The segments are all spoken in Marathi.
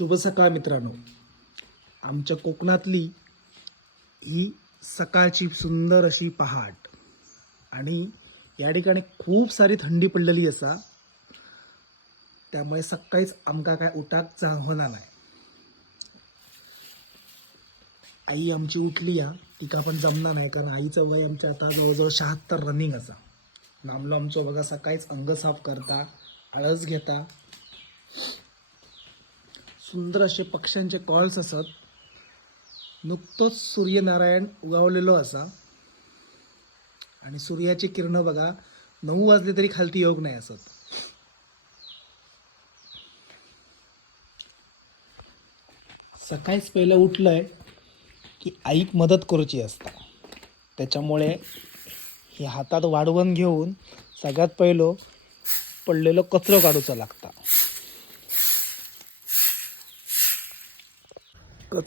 शुभ सकाळ मित्रांनो. आमच्या कोकणातली ही सकाळची सुंदर अशी पहाट. आणि या ठिकाणी खूप सारी थंडी पडलेली असा. त्यामुळे सकाळीच आमका काय उठाक जा होणार नाही. आई आमची उठली या. तिका पण जमणार नाही कारण आईचं वय आमच्या आता जवळजवळ शहात्तर रनिंग असा. नामलो आमचो बघा सकाळीच अंग साफ करता आळस घेता. सुंदर असे पक्ष्यांचे कॉल्स असत. नुकतोच सूर्यनारायण उगावलेलो असा. आणि सूर्याची किरणं बघा नऊ वाजले तरी खालती योग नाही असत. सकाळीच पहिलं उठलंय की आईक मदत करूची असता. त्याच्यामुळे हे हातात वाढवण घेऊन सगळ्यात पहिलं पडलेलो कचरो काढूचा लागता.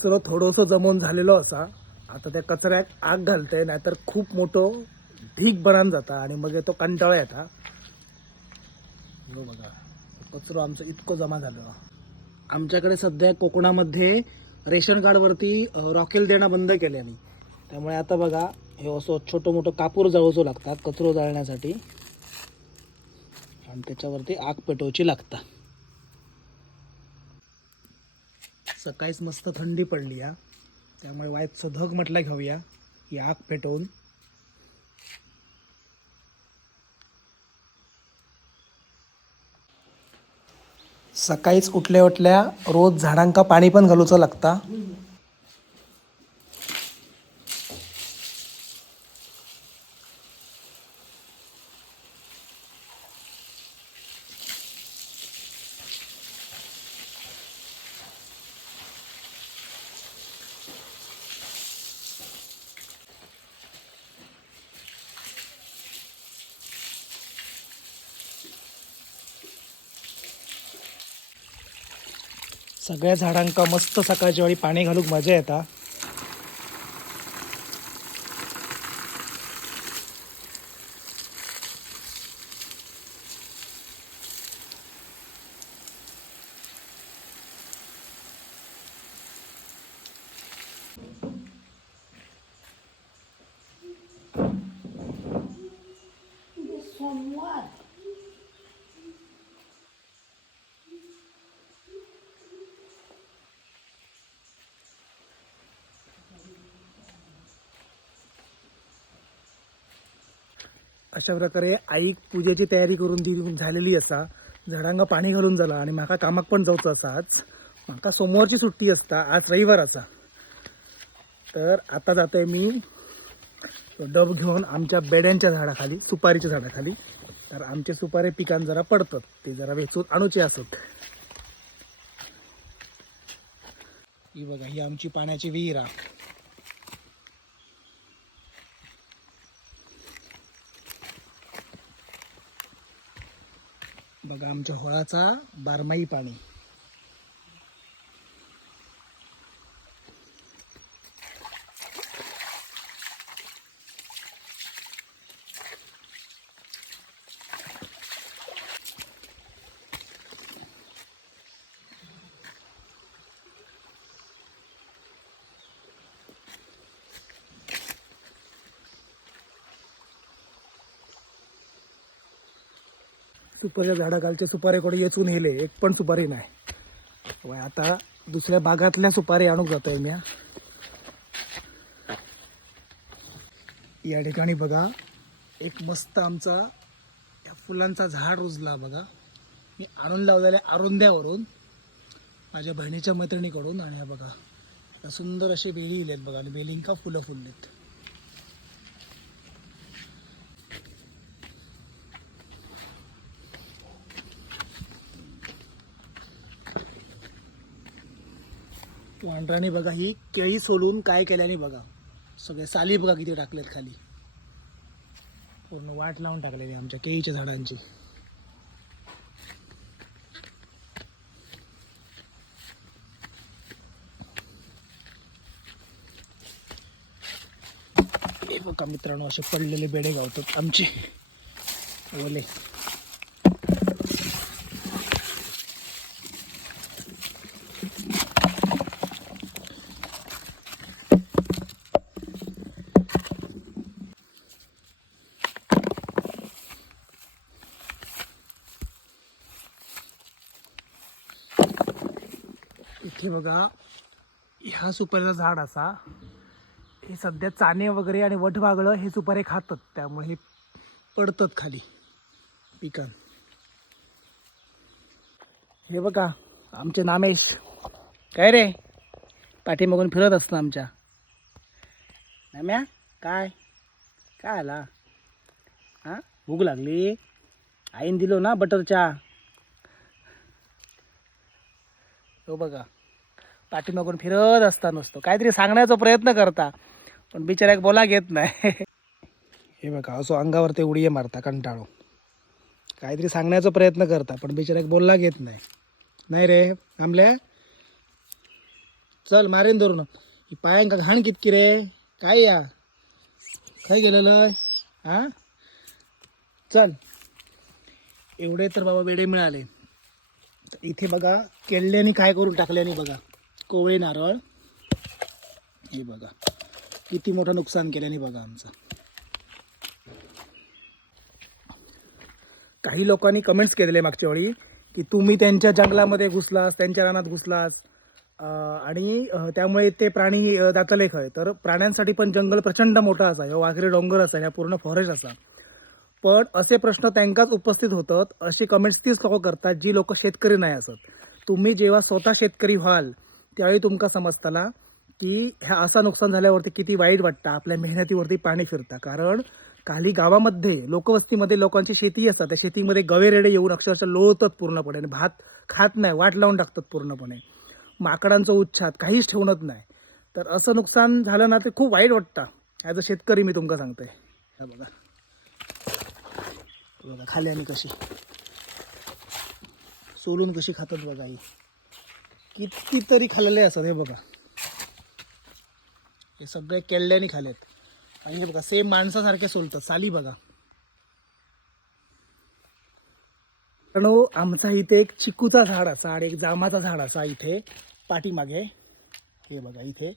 कचरो थोडंसं जमवून झालेलो असा आता त्या कचऱ्यात आग घालते नाहीतर खूप मोठो ढीक बनान जाता आणि मग तो कंटाळा येता. हो बघा कचरो आमचं इतकं जमा झालं. आमच्याकडे सध्या कोकणामध्ये रेशन कार्डवरती रॉकेल देणं बंद केल्याने त्यामुळे आता बघा हे असं छोटं मोठं कापूर जळवचो लागतात कचरो जाळण्यासाठी. आणि त्याच्यावरती आग पेटवची लागता. सकाळीच मस्त थंडी पडली या त्यामुळे वायचं धग म्हटलं घेऊया. ही आग पेटवून. सकाळीच उठल्या उठल्या रोज झाडांका पाणी पण घालूचं लागता. सगळ्या झाडांका मस्त सकाळच्या वेळी पाणी घालूक मजा येता. अशा प्रकारे आईक पूजेची तयारी करून ती झालेली असा. झाडांना पाणी घालून झाला आणि म्हाका कामाक पण जावचो असा आज. म्हाका सोमवारची सुट्टी असता आज रविवार असा. तर आता जातोय मी डब घेऊन आमच्या बेड्यांच्या झाडाखाली सुपारीच्या झाडाखाली. तर आमचे सुपारी पिकांत जरा पडतात ते जरा वेचून आणूचे असत. ही बघा ही आमची पाण्याची विहीर आहे. बघा आमच्या होळाचा बारमाही पाणी. सुपारीच्या झाडाखालचे सुपारीकडे येचून हेले एक पण सुपारी नाही. आता दुसऱ्या बागातल्या सुपारी आणूक जातोय मी या ठिकाणी बघा एक मस्त आमचा या फुलांचा झाड रुजला बघा. मी आणून लावलेल्या अरुंद्यावरून माझ्या बहिणीच्या मैत्रिणीकडून आणि हा बघा सुंदर असे बेली इलेत बघा आणि बेलिंका फुलं फुललेत. वांढराने बघा ही केळी सोलून काय केल्याने बघा. सगळे साली बघा किती टाकलेत खाली. पूर्ण वाट लावून टाकलेली आमच्या केळीच्या झाडांची. हे बघा मित्रांनो असे पडलेले बेडे गावतात आमचे. ओले. हे बघा ह्या सुपारीचं झाड असा. हे सध्या चाणे वगैरे आणि वटवागळं हे सुपारी खातात त्यामुळे हे पडतात खाली पिकां हे बघा आमचे नामेश. काय रे? पाठीमागून फिरत असतं आमच्या. नाम्या काय? काय आला? हां? भूक लागली? आईन दिलो ना बटर चहा हो बघा. पाठीमागून फिरत असता नसतो. काहीतरी सांगण्याचा प्रयत्न करता पण बिचाऱ्याक बोला घेत नाही. हे बघा असो अंगावर ते उडी मारता कंटाळून काहीतरी सांगण्याचा प्रयत्न करता पण बिचाऱ्याक बोलला घेत नाही. नाही रे थांबल्या? चल मारेन धरून. ही पायांका घाण कितकी रे. काय या? काय गेलेलं हा? चल. एवढे तर बाबा वेडे मिळाले. इथे बघा केळल्याने काय करून टाकल्याने बघा. कोवळे नारळ. हे बघा. किती मोठं नुकसान केल्याने बघा आमचं. काही लोकांनी कमेंट्स केलेले मागच्या वेळी की तुम्ही त्यांच्या जंगलामध्ये घुसलास त्यांच्या रानात घुसलास आणि त्यामुळे ते प्राणी अं, दातले खय तर प्राण्यांसाठी पण जंगल प्रचंड मोठा असा ह्यो वाघरे डोंगर असा ह्या पूर्ण फॉरेस्ट असा. पण असे प्रश्न त्यांकाच उपस्थित होतात. अशी कमेंट्स तीच लोक करतात जी लोक शेतकरी नाही असत. तुम्ही जेव्हा स्वतः शेतकरी व्हाल त्यावेळी तुमका समजताला की ह्या असा नुकसान झाल्यावरती किती वाईट वाटतं आपल्या मेहनतीवरती पाणी फिरतं. कारण काही गावामध्ये लोकवस्तीमध्ये लोकांची शेती असतात. त्या शेतीमध्ये गवेरेडे येऊन अक्षरशः लोळतात पूर्णपणे आणि भात खात नाही वाट लावून टाकतात पूर्णपणे. माकडांचा उच्छाद काहीच ठेवणत नाही. तर असं नुकसान झालं ना ते खूप वाईट वाटतं. ॲज अ शेतकरी मी तुमका सांगते बघा. बघा खाली आणि कशी सोलून कशी खातात बघा ही. कितीतरी खाल्लेले असतात हे बघा. हे सगळे केल्ल्याने खालेत आणि हे बघा सेम माणसासारखे सोलतात. साली बघा. कारण हो, आमचा इथे एक चिकूचा झाड असा आणि एक जामाचा झाड असा इथे पाठीमागे. हे बघा इथे.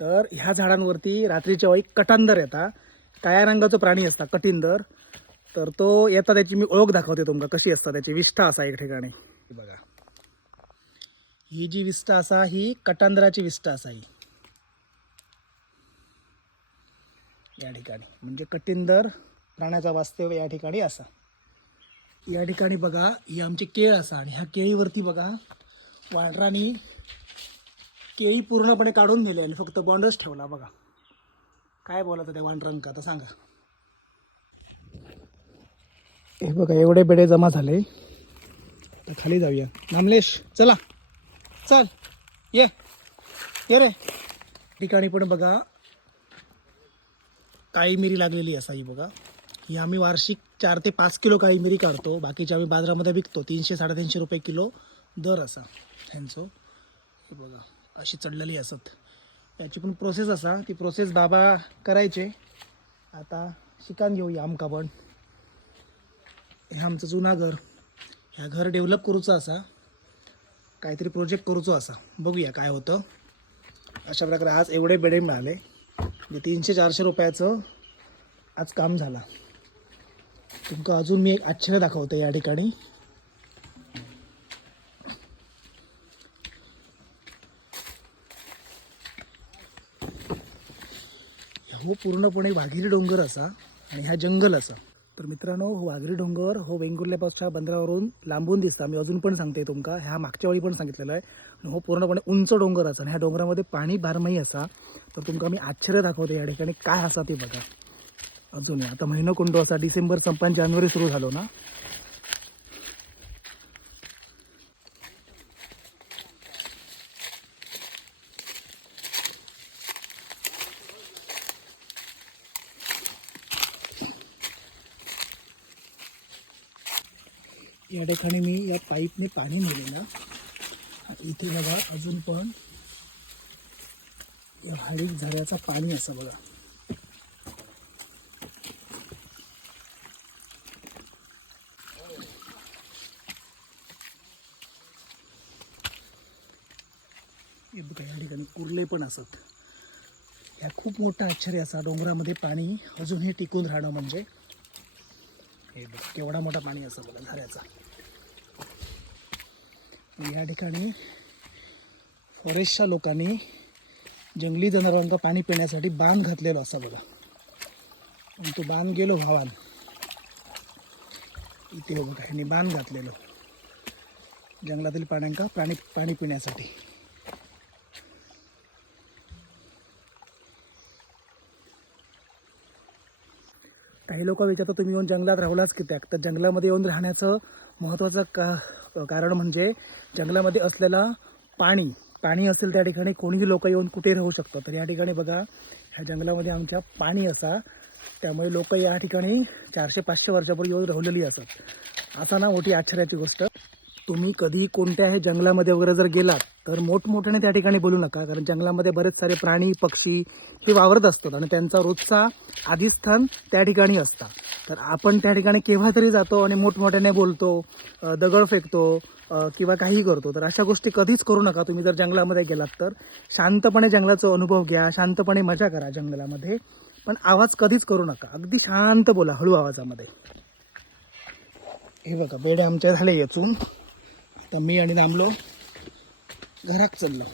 तर ह्या झाडांवरती रात्रीच्या वेळी कटांदर येतात काळ्या रंगाचा प्राणी असता कटिंदर. तर तो येता त्याची मी ओळख दाखवते तुमका कशी असता त्याची. विष्ठा असा एक ठिकाणी. हे बघा. ही जी विष्ठा असा ही कटांदराची विस्टा असा ही. या ठिकाणी. म्हणजे कटिंदर प्राण्याचा वास्तव्य या ठिकाणी असा. या ठिकाणी बघा ही आमची केळ असा आणि ह्या केळीवरती बघा वानरांनी केळी पूर्णपणे काढून दिली आणि फक्त बॉन्डच ठेवला बघा. काय बोलायचं त्या वानरांका आता सांगा. हे बघा एवढे बेडे जमा झाले. तर खाली जाऊया. नामलेश चला. चल ये. ये रे. ठिकाणी पण बघा. काळी मिरी लागलेली असा ही बघा. ही आम्ही वार्षिक चार ते पाच किलो काळी मिरी काढतो. बाकीची आम्ही बाजारामध्ये विकतो. तीनशे साडेतीनशे रुपये किलो दर असा ह्यांचो. हे बघा अशी चढलेली असत याची पण प्रोसेस असा. ती प्रोसेस बाबा करायचे. आता शिकान घेऊया आमका पण हे आमचं जुना घर. ह्या घर डेव्हलप करूचं असा. काहीतरी प्रोजेक्ट करूचो असा. बघूया काय होतं. अशा प्रकारे आज एवढे बेडे मिळाले. म्हणजे तीनशे चारशे रुपयाचं आज काम झाला. तुमका अजून मी एक आश्चर्य दाखवतो या ठिकाणी. हो पूर्णपणे वाघिरी डोंगर असा आणि ह्या जंगल असा. तर मित्रांनो हो वाघरी डोंगर हो वेंगुर्ल्यापासच्या बंदरावरून लांबून दिसता. मी अजून पण सांगते तुमका ह्या मागच्या वेळी पण सांगितलेलं आहे. आणि हो पूर्णपणे उंच डोंगर असा आणि ह्या डोंगरामध्ये पाणी बारमाही असा. तर तुमका मी आश्चर्य दाखवते या ठिकाणी काय असा ते बघा. अजूनही आता महिनो कुंडो असा डिसेंबर संपान जानेवारी सुरू झालो ना. या ठिकाणी मी या पाईपने पाणी नेलेलं इथे बघा अजून पण या हाडीक झाडाचा पाणी असं बघा. हे बघा या ठिकाणी कुर्ले पण असत ह्या खूप मोठा आश्चर्य असा डोंगरामध्ये पाणी अजूनही टिकून राहणं म्हणजे हे बघ केवढा मोठा पाणी असं बघा झऱ्याचा. या ठिकाणी फॉरेस्टच्या लोकांनी जंगली जनावरांना पाणी पिण्यासाठी बांध घातलेलो असा बघा. आणि तो बांध गेलो भावान. इथे बघा ह्यांनी बांध घातलेलो. जंगलातील प्राण्यांका पाणी पाणी पिण्यासाठी. काही लोक विचारतात तुम्ही येऊन जंगलात राहुलाच कित्याक? तर जंगलामध्ये येऊन राहण्याचं महत्त्वाचं का कारण म्हणजे जंगलामध्ये असलेला पाणी पाणी असेल त्या ठिकाणी कोणीही लोक येऊन कुठे राहू शकतात. तर या ठिकाणी बघा ह्या जंगलामध्ये आमच्या पाणी असा त्यामुळे लोक या ठिकाणी चारशे पाचशे वर्षापूर्वी येऊन राहिलेली असतात. आता ना मोठी आश्चर्याची गोष्ट. तुम्ही कधी कोणत्याही जंगलामध्ये वगैरे जर गेलात तर मोठमोठ्याने त्या ठिकाणी बोलू नका. कारण जंगलामध्ये बरेच सारे प्राणी पक्षी हे वावरत असतात आणि त्यांचा रोजचा आधीस्थान त्या ठिकाणी असतात. तर आपण त्या ठिकाणी केव्हा तरी जातो आणि मोठमोठ्याने बोलतो दगड फेकतो किंवा काही करतो तर अशा गोष्टी कधीच करू नका. तुम्ही जर जंगलामध्ये गेलात तर शांतपणे जंगलाचा अनुभव घ्या शांतपणे मजा करा जंगलामध्ये. पण आवाज कधीच करू नका. अगदी शांत बोला हळू आवाजामध्ये. हे बघा बेडे आमच्या झाले याचून आता मी आणि नामलो घरात चाललो.